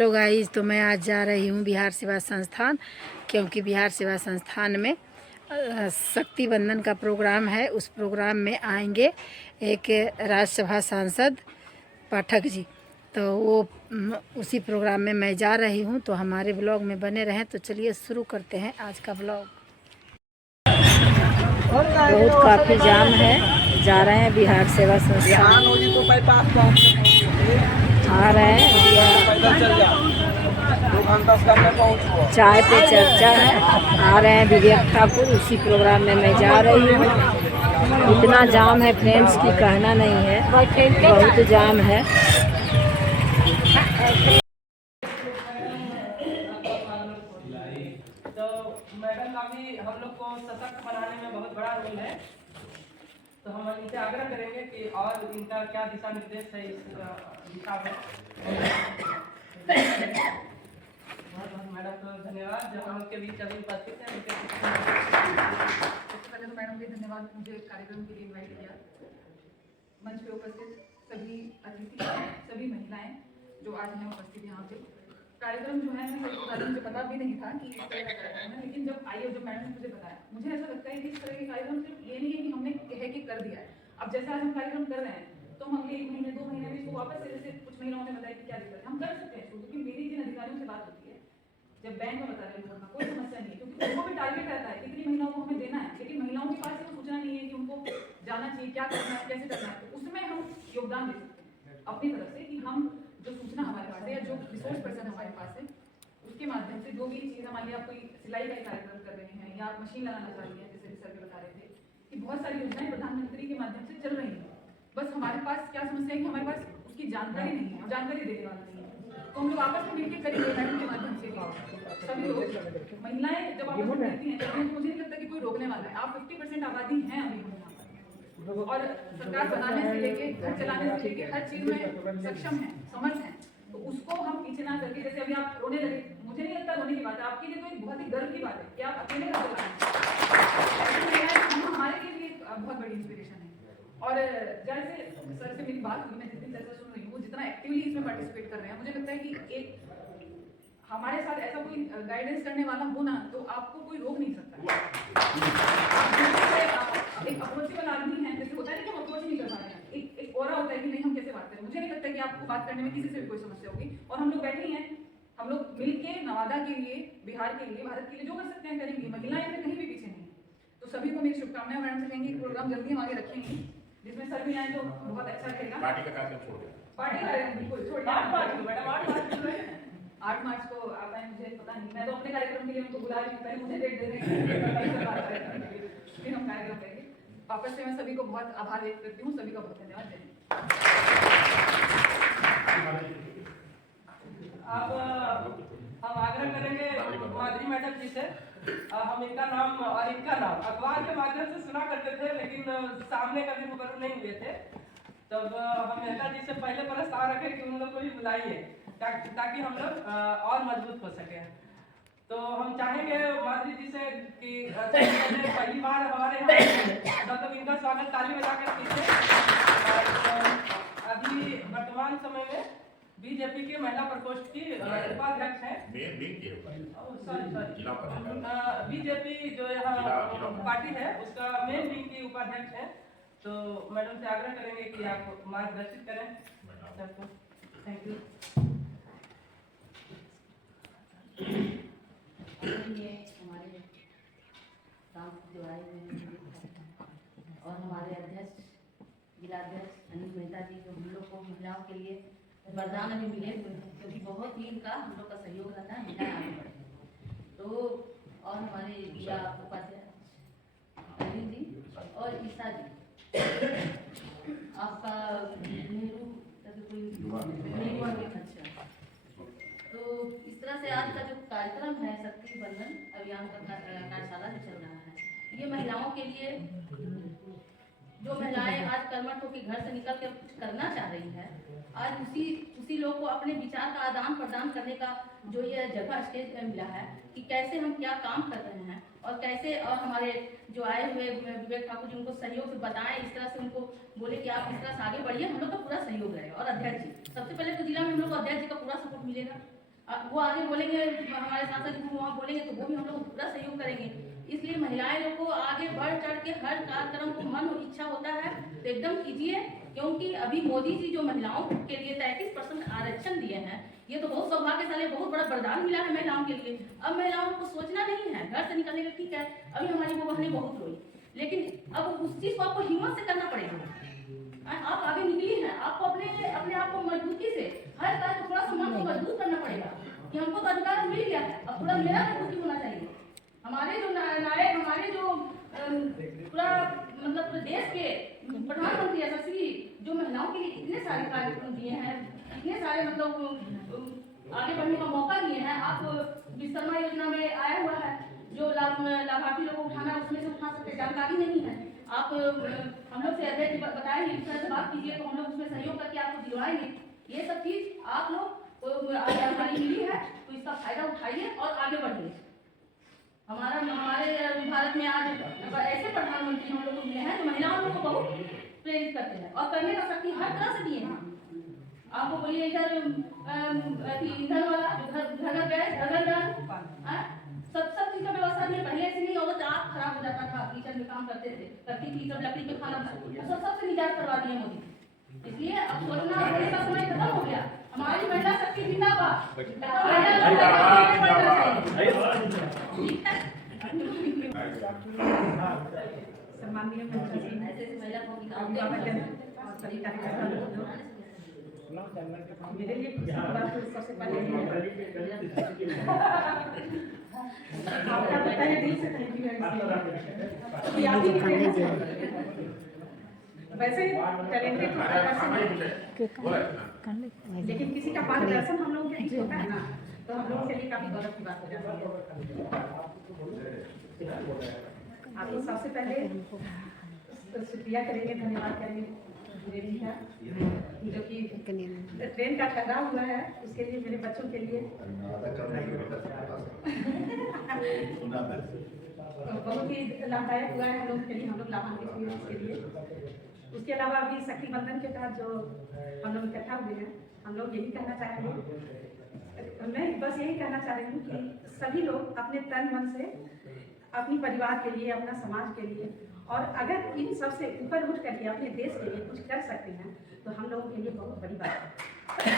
Hello guys, तो मैं आज जा रही हूँ बिहार सेवा संस्थान, क्योंकि बिहार सेवा संस्थान में शक्ति बंधन का प्रोग्राम है। उस प्रोग्राम में आएंगे एक राज्यसभा सांसद पाठक जी, तो वो उसी प्रोग्राम में मैं जा रही हूँ। तो हमारे ब्लॉग में बने रहें। तो चलिए शुरू करते हैं आज का ब्लॉग। बहुत काफ़ी जाम है, जा रहे हैं बिहार सेवा संस्थान, आ रहे हैं। चाय पे चर्चा है, आ रहे हैं विवेक ठाकुर, उसी प्रोग्राम में मैं जा रही हूँ। इतना जाम है फ्रेंड्स की कहना नहीं है, बहुत जाम है। तो मैडम का भी हम लोग को सशक्त बनाने में बहुत बड़ा रोल है। तो हम इनसे आग्रह करेंगे कि और इनका क्या दिशा निर्देश है इस दिशा में। बहुत बहुत मैडम को धन्यवाद जो हम लोग के बीच अभी उपस्थित हैं। सबसे पहले तो मैडम को धन्यवाद, मुझे कार्यक्रम के लिए इनवाइट किया। मंच पे उपस्थित सभी अतिथि, सभी महिलाएं जो आज हैं उपस्थित यहाँ पे। कार्यक्रम जो है मुझे पता भी नहीं था कि इस तरह का कार्यक्रम है, लेकिन जब आई और जब मैडम ने मुझे बताया, मुझे ऐसा लगता है कि इस तरह के कार्यक्रम सिर्फ ये नहीं है कि हमने कह के कर दिया है। अब जैसे आज हम कार्यक्रम कर रहे हैं तो हम अगले 1 महीने 2 महीने में इसको वापस से, जैसे कुछ महिलाओं ने बताया कि क्या दिक्कत है, हम कर सकते हैं इसको। क्योंकि मेरी जिन अधिकारियों से बात होती है, जब बैंक में बता रहे हैं कोई समस्या नहीं है, क्योंकि उनको भी टारगेट रहता है कितनी महिलाओं को हमें देना है, लेकिन महिलाओं के पास ये सूचना नहीं है कि उनको जाना चाहिए, क्या करना है, कैसे करना है। तो उसमें हम योगदान दे सकते हैं अपनी तरफ से कि हम जो सूचना हमारे पास है या जो रिसोर्स पर्सन हमारे पास है उसके माध्यम से जो भी चीज़, मान लिया आप कोई सिलाई का कार्यक्रम कर रहे हैं या आप मशीन लगाना चाह रही हैं, जैसे सर भी बता रहे थे कि बहुत सारी योजनाएं प्रधानमंत्री के माध्यम से चल रही हैं। बस हमारे पास क्या समस्या है कि हमारे पास उसकी जानकारी नहीं है और जानकारी देने वाला नहीं है। तो हम लोग आपस में मिलकर करेंगे मैडम के माध्यम से भी। सभी लोग महिलाएं जब आपस में मिलती हैं तो मुझे नहीं लगता कि कोई रोकने वाला है। आप 50% आबादी हैं अभी हम यहाँ पर, और सरकार बनाने से लेके घर चलाने से लेके हर चीज में सक्षम है, समर्थ है। तो उसको हम पीछे ना करके, जैसे अभी आप रोने लगे, मुझे नहीं लगता रोने की बात है, आपके लिए तो एक बहुत ही गर्व की बात है कि आप अकेले घर चला रहे हैं। हमारे लिए भी एक बहुत बड़ी इंस्पिरेशन है। और जैसे सर से मेरी बात हुई, मैं जितनी चर्चा सुन रही हूँ, वो जितना एक्टिवली इसमें पार्टिसिपेट कर रहे हैं, मुझे लगता है कि एक हमारे साथ ऐसा कोई गाइडेंस करने वाला हो ना, तो आपको कोई रोक नहीं सकता। एक अप्रोचेबल आदमी है, जैसे होता है कि हम अप्रोच नहीं कर पा रहे हैं, एक ओरा होता है कि नहीं हम कैसे बात करें। मुझे नहीं लगता कि आपको बात करने में किसी से भी कोई समस्या होगी। और हम लोग बैठे हैं, हम लोग मिलके नवादा के लिए, बिहार के लिए, भारत के लिए जो कर सकते हैं करेंगे। महिलाएं इसमें कहीं भी पीछे नहीं है। तो सभी को मेरी शुभकामनाएं। मैडम से कहेंगे प्रोग्राम जल्दी हम आगे रखेंगे, जिसमें सर भी आए तो बहुत अच्छा रहेगा। पार्टी का कार्यक्रम छोड़ दें। पार्टी का बिल्कुल छोड़ दिया। 8 मार्च को आप आए, मुझे पता नहीं, मैं तो अपने कार्यक्रम के लिए उनको बुला रही हूँ, पहले मुझे डेट दे देंगे फिर हम कार्यक्रम करेंगे। वापस से मैं सभी को बहुत आभार व्यक्त करती हूँ, सभी का बहुत धन्यवाद। अब हम आग्रह करेंगे माधुरी मैडम जी से। हम इनका नाम और इनका नाम अखबार के माध्यम से सुना करते थे, लेकिन सामने कभी रूबरू नहीं हुए थे। तब हम मेहता जी से पहले प्रस्ताव रखे कि उन लोग को भी बुलाइए ताकि हम लोग और मजबूत हो सके। तो हम चाहेंगे माधुरी जी से कि पहली बार हमारे यहाँ, मतलब इनका स्वागत ताली बजाकर कीजिए। अभी वर्तमान समय में बीजेपी के महिला प्रकोष्ठ की उपाध्यक्ष हैं। बीजेपी जो यहाँ पार्टी है उसका मेन विंग की उपाध्यक्ष है। तो मैडम से आग्रह करेंगे कि आप मार्गदर्शित करें सबको। Thank you. हमारे गाँव जो आए हुए और हमारे अध्यक्ष, जिलाध्यक्ष अनिल मेहता जी, जो हम लोग को महिलाओं के लिए वरदान अभी मिले हुए हैं, क्योंकि बहुत ही इनका हम लोग का सहयोग रहता है महिला आगे बढ़े। तो और हमारे जिला उपाध्यक्ष अनिल जी और ईसा जी, आपका नेहरू अच्छा। तो इस तरह से आज का जो कार्यक्रम है शक्ति बंधन अभियान का कार्यशाला जो चल रहा है, ये महिलाओं के लिए, जो महिलाएं आज कर्मठ होकर घर से निकल कर कुछ करना चाह रही है, आज उसी लोग को अपने विचार का आदान प्रदान करने का जो ये जगह स्टेज मिला है कि कैसे हम क्या काम कर रहे हैं और कैसे, और हमारे जो आए हुए विवेक ठाकुर जी उनको सहयोग से बताएं, इस तरह से उनको बोले कि आप इस तरह से आगे बढ़िए, हम लोग का पूरा सहयोग रहेगा। और अध्यक्ष जी, सबसे पहले तो जिला में हम लोग को अध्यक्ष जी का पूरा सपोर्ट मिलेगा। वो आगे बोलेंगे, हमारे सांसद जी वहाँ बोलेंगे तो वो भी हम लोग पूरा सहयोग करेंगे। इसलिए महिलाएं लोग को आगे बढ़ चढ़ के हर कार्यक्रम को मन और इच्छा होता है तो एकदम कीजिए, क्योंकि अभी मोदी जी जो महिलाओं के लिए 33% आरक्षण दिए हैं, ये तो बहुत सौभाग्यशाली, बहुत बड़ा वरदान मिला है महिलाओं के लिए। अब महिलाओं को सोचना नहीं है घर से निकलने का, ठीक है अभी हमारी वो बहनें बहुत रोई, लेकिन अब उस चीज को आपको हिम्मत से करना पड़ेगा। आप आगे निकली हैं, आपको अपने आप को मजबूती से हर कार्य को थोड़ा सा मन को मजबूत करना पड़ेगा कि हमको तो अधिकार मिल गया है, अब थोड़ा मेरा मजबूती होना चाहिए। हमारे जो नायक, हमारे जो पूरा मतलब पूरे देश के प्रधानमंत्री यशस्वी जो महिलाओं के लिए इतने सारे कार्यक्रम दिए हैं, इतने सारे मतलब आगे बढ़ने का मौका दिए हैं। आप विश्वकर्मा योजना में आया हुआ है जो लाभार्थी लोग को उठाना है, उसमें से उठा सकते, जानकारी नहीं है आप हम लोग से अध्यक्ष बताएंगे, इस तरह से बात कीजिए तो हम लोग उसमें सहयोग करके आपको दिलवाएंगे। ये सब चीज आप लोग को जानकारी मिली है तो इसका फायदा उठाइए और आगे बढ़िए। हमारे भारत में आज ऐसे प्रधानमंत्री हम लोग को मिले हैं जो महिलाओं को बहुत प्रेरित करते हैं और करने का शक्ति हर तरह से दिए हैं। आपको बोलिए इधर ईंधन वाला जो घर गैस, घर सब चीज का व्यवस्था नहीं, पहले से नहीं होगा तो आग खराब हो जाता था, किचन में काम करती थी, सब लकड़ी पे खाना सबसे निजात करवा दिए मोदी। इसलिए अब सोचना बोलने का समय खत्म हो गया। हमारी महिला शक्ति जिंदाबाद। सम्माननीय सभी कार्यकर्ता, मेरे लिए खुशी की बात तो सबसे पहले आपका बताइए दिल से थैंक यू। याद ही नहीं वैसे टैलेंटेड लेकिन किसी का मार्गदर्शन हम लोगों के बीच होता है ना, तो हम लोगों के लिए काफी गौरव की बात हो जाती है। आपको सबसे पहले शुक्रिया करेंगे, धन्यवाद करेंगे जो कि ट्रेन का टकराव हुआ है उसके लिए, मेरे बच्चों के लिए बहुत ही लाभदायक हुआ है हम लोग के लिए, हम लोग लाभान्वित हुए उसके लिए। उसके अलावा अभी शक्ति बंधन के तहत जो हम लोग इकट्ठा हुए हैं, हम लोग यही कहना चाहेंगे, मैं बस यही कहना चाह रही हूँ कि सभी लोग अपने तन मन से अपनी परिवार के लिए, अपना समाज के लिए, और अगर इन सबसे ऊपर उठ करके अपने देश के लिए कुछ कर सकते हैं तो हम लोगों के लिए बहुत बड़ी बात है।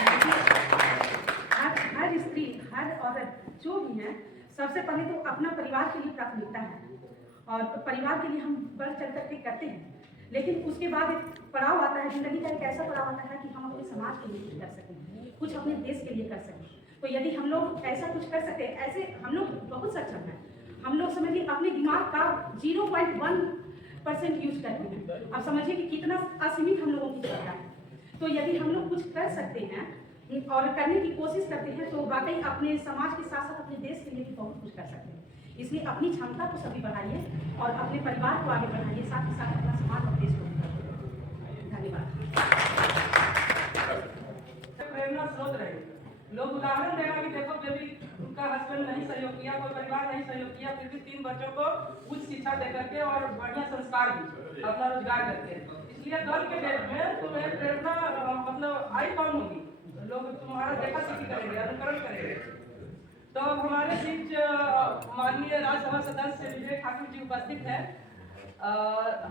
हर स्त्री, हर औरत जो भी है, सबसे पहले तो अपना परिवार के लिए प्राथमिकता है और परिवार के लिए हम बढ़ चढ़ करके करते हैं, लेकिन उसके बाद एक पड़ाव आता है, जिंदगी का एक ऐसा पड़ाव आता है कि हम अपने समाज के लिए कुछ कर सकें, कुछ अपने देश के लिए कर सकें। तो यदि हम लोग ऐसा कुछ कर सकते हैं, ऐसे हम लोग बहुत सक्षम हैं, हम लोग समझिए अपने दिमाग का 0.1% यूज करते हैं। अब समझिए कि कितना असीमित हम लोगों की क्षमता है। तो यदि हम लोग कुछ कर सकते हैं और करने की कोशिश करते हैं तो वाकई अपने समाज के साथ साथ अपने देश के लिए भी बहुत कुछ कर सकते हैं। इसलिए अपनी क्षमता को सभी बढ़ाइए और अपने परिवार को आगे बढ़ाइए, साथ ही साथ अपना समाज और देश को भी बढ़ाइए। धन्यवाद। प्रेरणा स्रोत रहे, लोग उदाहरण देगा कि देखो बेबी उनका हस्बैंड नहीं सहयोग किया, कोई परिवार नहीं सहयोग किया, फिर भी 3 बच्चों को उच्च शिक्षा दे करके और बढ़िया संस्कार भी अपना रोजगार करते हैं। इसलिए कल के डेट में तुम्हें प्रेरणा मतलब आई कौन होगी, लोग तुम्हारा देखा सीखी करेंगे, अनुकरण करेंगे। तो हमारे बीच माननीय राज्यसभा सदस्य विवेक ठाकुर जी उपस्थित है।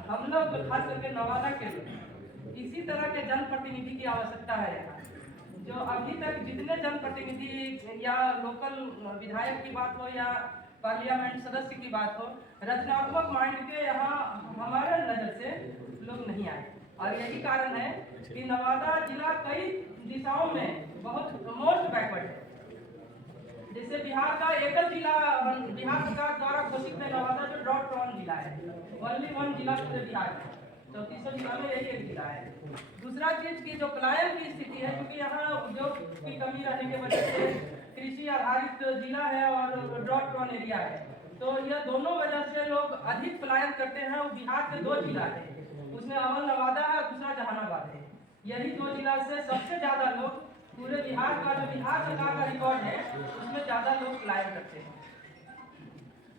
हम लोग खास करके नवादा के लिए इसी तरह के जनप्रतिनिधि की आवश्यकता है यहाँ, जो अभी तक जितने जनप्रतिनिधि या लोकल विधायक की बात हो या पार्लियामेंट सदस्य की बात हो, रचनात्मक माइंड के यहाँ हमारे नजर से लोग नहीं आए। और यही कारण है कि नवादा जिला कई दिशाओं में बहुत मोस्ट बैकवर्ड है। जैसे बिहार का एकल जिला बिहार सरकार द्वारा घोषित है नवादा, जो ड्रॉट प्रोन जिला है, ओनली 1 जिला पूरे बिहार में, 3400 जिला में यही एक जिला है। दूसरा चीज की जो पलायन की स्थिति है, क्योंकि यहाँ उद्योग की कमी रहने की वजह से कृषि आधारित जिला है और ड्रॉट प्रोन एरिया है, तो यह दोनों वजह से लोग अधिक पलायन करते हैं। वो बिहार के 2 जिला है, उसमें अवल नवादा है, दूसरा जहानाबाद है। यही 2 जिला से सबसे ज्यादा लोग पूरे बिहार का, जो बिहार सरकार का रिकॉर्ड है उसमें ज्यादा लोग पलायन करते हैं।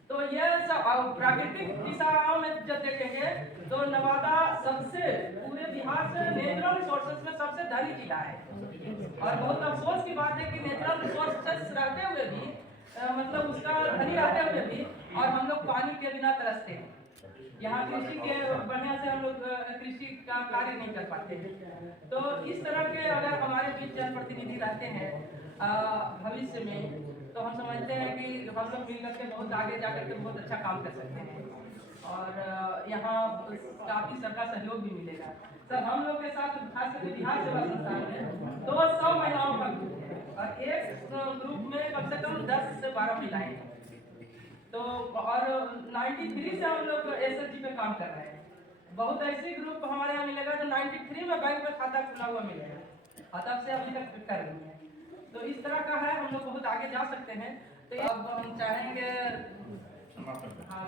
तो यह सब प्राकृतिक दिशाओं में जब देखेंगे तो नवादा सबसे पूरे बिहार से नेचुरल रिसोर्सेज में सबसे धनी जिला है। और बहुत अफसोस की बात है कि नेचुरल रिसोर्सेस रहते हुए भी मतलब उसका धनी रहते हुए भी और हम लोग पानी के बिना तरसते हैं। यहाँ कृषि के बढ़िया से हम लोग कृषि का कार्य नहीं कर पाते हैं। तो इस तरह के अगर हमारे बीच जनप्रतिनिधि रहते हैं भविष्य में, तो हम समझते हैं कि हम लोग मिलकर के बहुत आगे जाकर के बहुत अच्छा काम कर सकते हैं और यहाँ काफी सबका सहयोग भी मिलेगा। सर हम लोग के साथ खास करके बिहार सेवा संस्थान में 200 महिलाओं का ग्रुप है और एक ग्रुप में कम से कम 10 से 12 महिलाएं हैं। तो और 93 से हम लोग एसएचजी पे काम कर रहे हैं। बहुत ऐसे ग्रुप हमारे यहाँ मिलेगा जो 93 में बैंक में खाता खुला हुआ मिलेगा और तब से अभी तक कर रही है। तो इस तरह का है, हम लोग बहुत आगे जा सकते हैं। तो अब हम चाहेंगे हाँ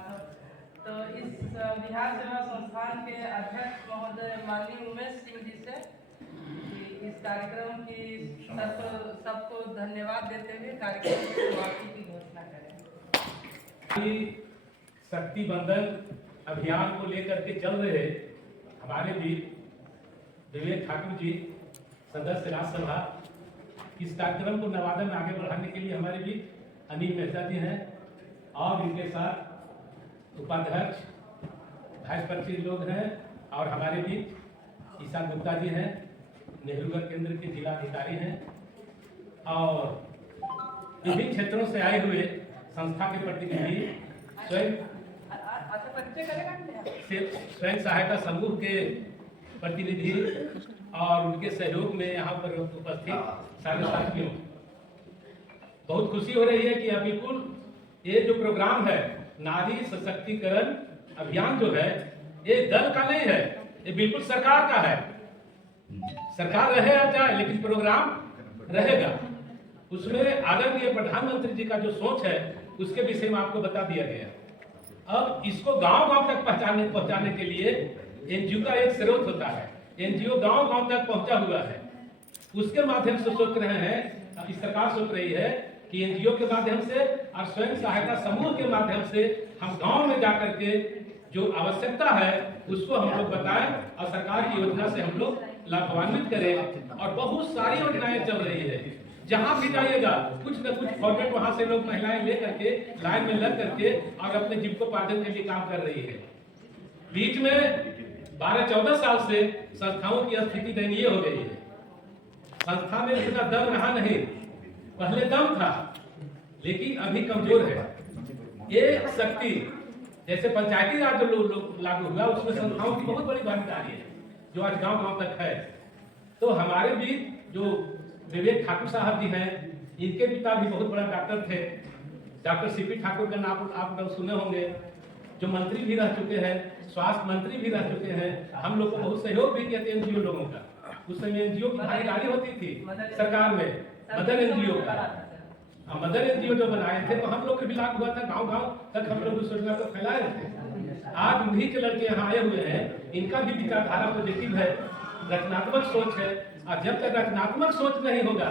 तो इस बिहार सेवा संस्थान के अध्यक्ष महोदय माननीय उमेश सिंह जी से कि इस कार्यक्रम की सबको धन्यवाद देते हुए कार्यक्रम की समाप्ति की घोषणा करें। शक्ति बंधन अभियान को लेकर के चल रहे हमारे भी विवेक ठाकुर जी सदस्य राज्यसभा, इस कार्यक्रम को नवादा में आगे बढ़ाने के लिए हमारे भी अनिल मेहता जी हैं और इनके साथ उपाध्यक्ष वाइस प्रेसिडेंट लोग हैं और हमारे भी ईशा गुप्ता जी हैं, नेहरूगढ़ केंद्र के जिलाधिकारी हैं और विभिन्न क्षेत्रों से आए हुए संस्था के प्रतिनिधि स्वयं सहायता समूह के प्रतिनिधि और उनके सहयोग में यहाँ पर उपस्थित सारे साथियों, बहुत खुशी हो रही है कि अब बिल्कुल ये जो प्रोग्राम है नारी सशक्तिकरण अभियान जो है ये दल का नहीं है, ये बिल्कुल सरकार का है। सरकार रहे या जाए लेकिन प्रोग्राम रहेगा। उसमें आदरणीय प्रधानमंत्री जी का जो सोच है उसके विषय में आपको बता दिया गया। अब इसको गांव-गांव तक पहुंचाने के लिए एनजीओ का एक स्रोत होता है। एनजीओ गांव-गांव तक पहुंचा हुआ है, उसके माध्यम से सोच रहे हैं, इस सरकार सोच रही है कि एनजीओ के माध्यम से और स्वयं सहायता समूह के माध्यम से हम गांव में जाकर के जो आवश्यकता है उसको हम लोग बताएं और सरकार की योजना से हम लोग लाभान्वित करें। और बहुत सारी योजनाएं चल रही है, जहां भी जाइएगा कुछ न कुछ फॉर्मेट वहां से लोग महिलाएं ले करके लाइन में लग करके और अपने जीविकोपार्जन के लिए काम कर रही है। बीच में 12-14 साल से संस्थाओं की स्थिति दयनीय हो गई है। संस्था में इतना दम रहा नहीं, पहले दम था लेकिन अभी कमजोर है। ये शक्ति जैसे पंचायती राज जो लागू हुआ उसमें संस्थाओं की बहुत बड़ी भागीदारी है जो आज गांव-गांव तक है। तो हमारे भी जो विवेक ठाकुर साहब जी हैं, इनके पिता भी बहुत बड़ा डॉक्टर थे, डॉक्टर सीपी ठाकुर का नाम आप लोग सुने होंगे, जो मंत्री भी रह चुके हैं, स्वास्थ्य मंत्री भी रह चुके हैं। हम लोग को बहुत सहयोग भी किया था एनजीओ लोगों का। उस समय एनजीओ की भागीदारी होती थी सरकार में, मदर एनजीओ का। मदर एनजीओ जो बनाए थे तो हम लोग के भी लाभ हुआ था, गांव-गांव तक हम लोग उस योजना को फैलाए थे। आज उन्हीं के लड़के यहाँ आए हुए हैं, इनका भी विचारधारा पॉजिटिव है, रचनात्मक सोच है। और जब तक रचनात्मक सोच नहीं होगा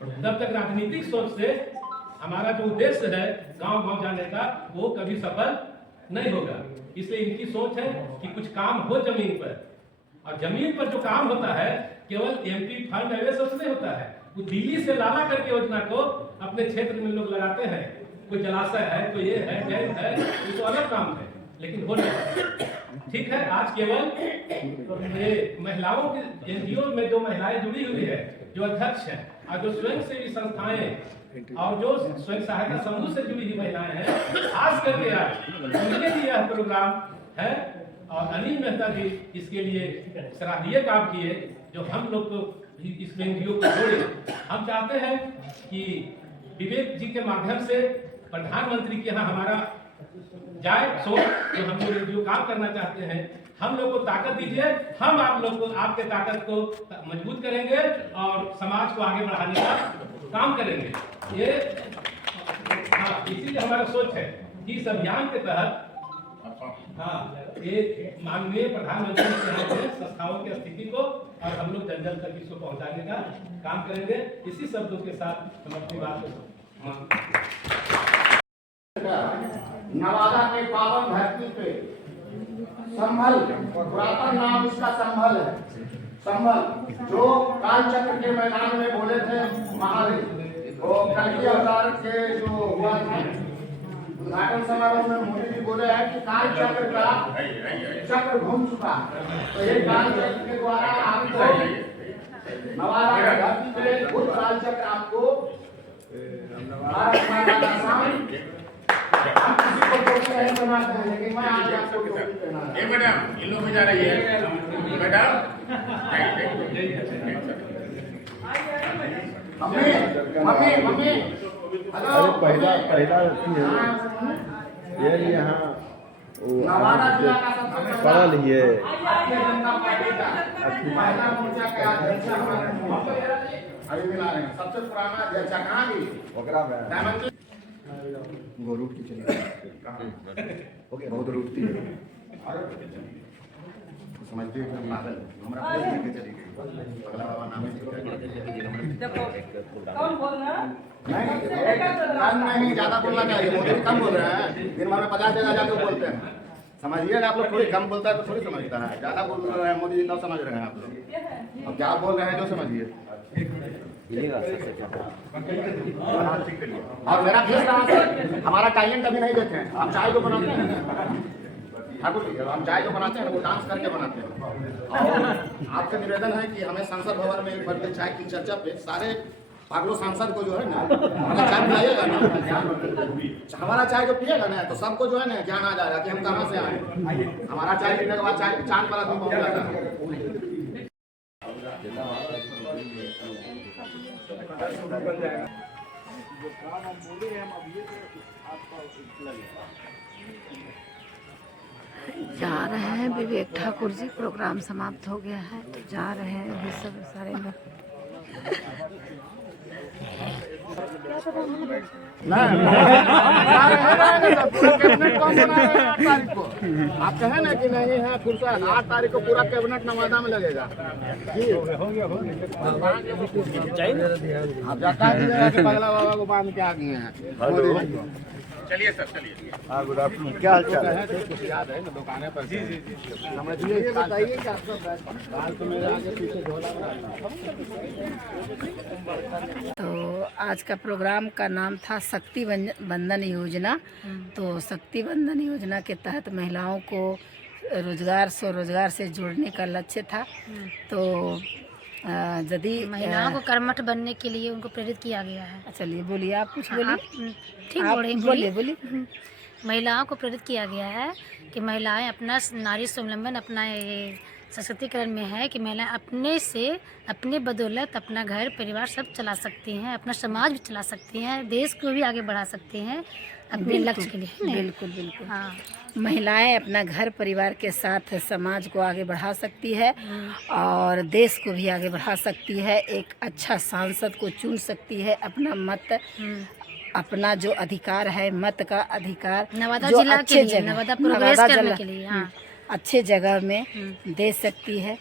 तब तक राजनीतिक सोच से हमारा जो उद्देश्य है गांव-गांव जाने का वो कभी सफल नहीं होगा। इसलिए इनकी सोच है कि कुछ काम हो जमीन पर, और जमीन पर जो काम होता है केवल एमपी फंड ऐसे सोच नहीं होता है, वो दिल्ली से लाना करके योजना को अपने क्षेत्र में लोग लगाते हैं। कोई जलाशय है, कोई ये है, डैम है, वो तो अलग काम है, लेकिन हो नहीं। ठीक है, आज केवल ये महिलाओं के एनजीओ में जो महिलाएं जुड़ी हुई है, जो अध्यक्ष हैं और जो स्वयं सेवी संस्थाएं और जो स्वयं सहायता समूह से जुड़ी हुई महिलाएं हैं, खास करके आज उनके लिए यह प्रोग्राम है। और अनिल मेहता जी इसके लिए सराहनीय काम किए, जो हम लोग को इस एनजीओ को जोड़े। हम चाहते हैं कि विवेक जी के माध्यम से प्रधानमंत्री के यहाँ हमारा जाए सोच, जो हम लोग जो काम करना चाहते हैं, हम लोग को ताकत दीजिए, हम आप लोग को आपके ताकत को मजबूत करेंगे और समाज को आगे बढ़ाने का काम करेंगे। ये इसीलिए हमारा सोच है कि इस अभियान के तहत ये माननीय प्रधानमंत्री के संस्थाओं की स्थिति को और हम लोग जन-जन तक इसको पहुंचाने का काम करेंगे। इसी शब्दों के साथ हम अपनी बात नवादा के पावन धरती पे संभल, पुरातन नाम इसका संभल है। संबल जो काल चक्र के मैदान में बोले थे महादेव, वो कल्कि अवतार के जो हुआ था उद्घाटन समारोह में मोदी जी बोले हैं कि काल चक्र का चक्र घूम चुका है। तो ये काल चक्र के द्वारा आपको नवारा धरती पे भूत काल चक्र आपको भारत माता का शान किसी को टोपी नहीं बनाते हैं, लेकिन मैं आज आपको टोपी पहना रहा हूं। मैडम इन लोग में जा रही है मैडम। मम्मी मम्मी अरे पहला ये यहाँ नवादा जिला का सबसे पढ़ा लिए भारतीय जनता पार्टी का महिला मोर्चा के अध्यक्ष हमारे अभी मिला रहे हैं, सबसे पुराना अध्यक्ष कहाँ की डायमंड वो रूट की चली ओके बहुत रूट थी समझते हैं पागल हमारा पूछ लेके चली गई अगला बाबा नाम कौन बोल रहा है? कम नहीं ज्यादा बोलना चाहिए। मोदी जी कम बोल रहे हैं, दिन भर में 50 जगह जाके बोलते हैं। समझिएगा आप लोग, थोड़ी कम बोलता है तो थोड़ी समझता है। ज्यादा बोल रहे हैं मोदी जी, तब समझ रहे हैं आप लोग। अब क्या बोल रहे हैं जो समझिए। और मेरा फेस कहाँ से, हमारा टैलेंट अभी नहीं देखे हैं। हम चाय जो बनाते हैं ठाकुर जी, हम चाय जो बनाते हैं वो डांस करके बनाते हैं। और आपसे निवेदन है कि हमें संसद भवन में एक बढ़ते चाय की चर्चा पे सारे पागलों सांसद को जो है ना, हमारा चाय पिलाइएगा ना, हमारा चाय जो पिएगा ना तो सबको जो है ना ज्ञान आ जाएगा कि हम कहाँ से आए। हमारा चाय पीने के बाद चाय चांद पर आदमी पहुंच जाता है। जा रहे हैं विवेक ठाकुर जी, प्रोग्राम समाप्त हो गया है तो जा रहे हैं अभी सब सारे लोग। आप कहें ना कि नहीं है फुर्सत, 8 तारीख को पूरा कैबिनेट नवादा में लगेगा। आप जाता है कि पगला बाबा को बांध के आ गए हैं। चलिए सर चलिए। हाँ गुड आफ्टरनून, क्या हाल चाल है? कुछ याद है ना दुकानें पर? जी जी जी समझिए, ये बताइए कि आपका काल तो मेरे आगे पीछे झोला तो आज का प्रोग्राम का नाम था शक्ति बंधन योजना। तो शक्ति बंधन योजना के तहत महिलाओं को रोजगार स्वरोजगार से जोड़ने का लक्ष्य था। तो यदि महिलाओं को कर्मठ बनने के लिए उनको प्रेरित किया गया है। चलिए बोलिए, आप कुछ बोलिए। ठीक आप बोलिए। बोलिए। महिलाओं को प्रेरित किया गया है कि महिलाएं अपना नारी स्वावलंबन, अपना ये सशक्तिकरण में है कि महिलाएं अपने से अपने बदौलत अपना घर परिवार सब चला सकती हैं, अपना समाज भी चला सकती हैं, देश को भी आगे बढ़ा सकती हैं अपने लक्ष्य के लिए। बिल्कुल बिल्कुल। हाँ, महिलाएं अपना घर परिवार के साथ समाज को आगे बढ़ा सकती है और देश को भी आगे बढ़ा सकती है। एक अच्छा सांसद को चुन सकती है, अपना मत, अपना जो अधिकार है मत का अधिकार नवादा जो जिला अच्छे के लिए, जगह नवादा प्रोग्रेस नवादा करने जिला के लिए, हाँ। अच्छे जगह में दे सकती है।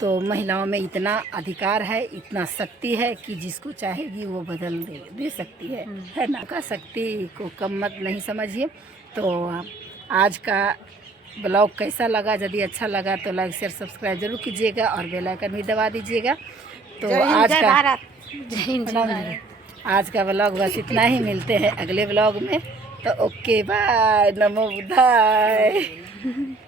तो महिलाओं में इतना अधिकार है, इतना शक्ति है कि जिसको चाहेगी वो बदल दे सकती है ना। का शक्ति को कम मत नहीं समझिए। तो आज का ब्लॉग कैसा लगा? यदि अच्छा लगा तो लाइक शेयर सब्सक्राइब जरूर कीजिएगा और बेल आइकन भी दबा दीजिएगा। तो आज का ब्लॉग बस इतना ही। मिलते हैं अगले ब्लॉग में। तो ओके बाय, नमो बुद्धाय।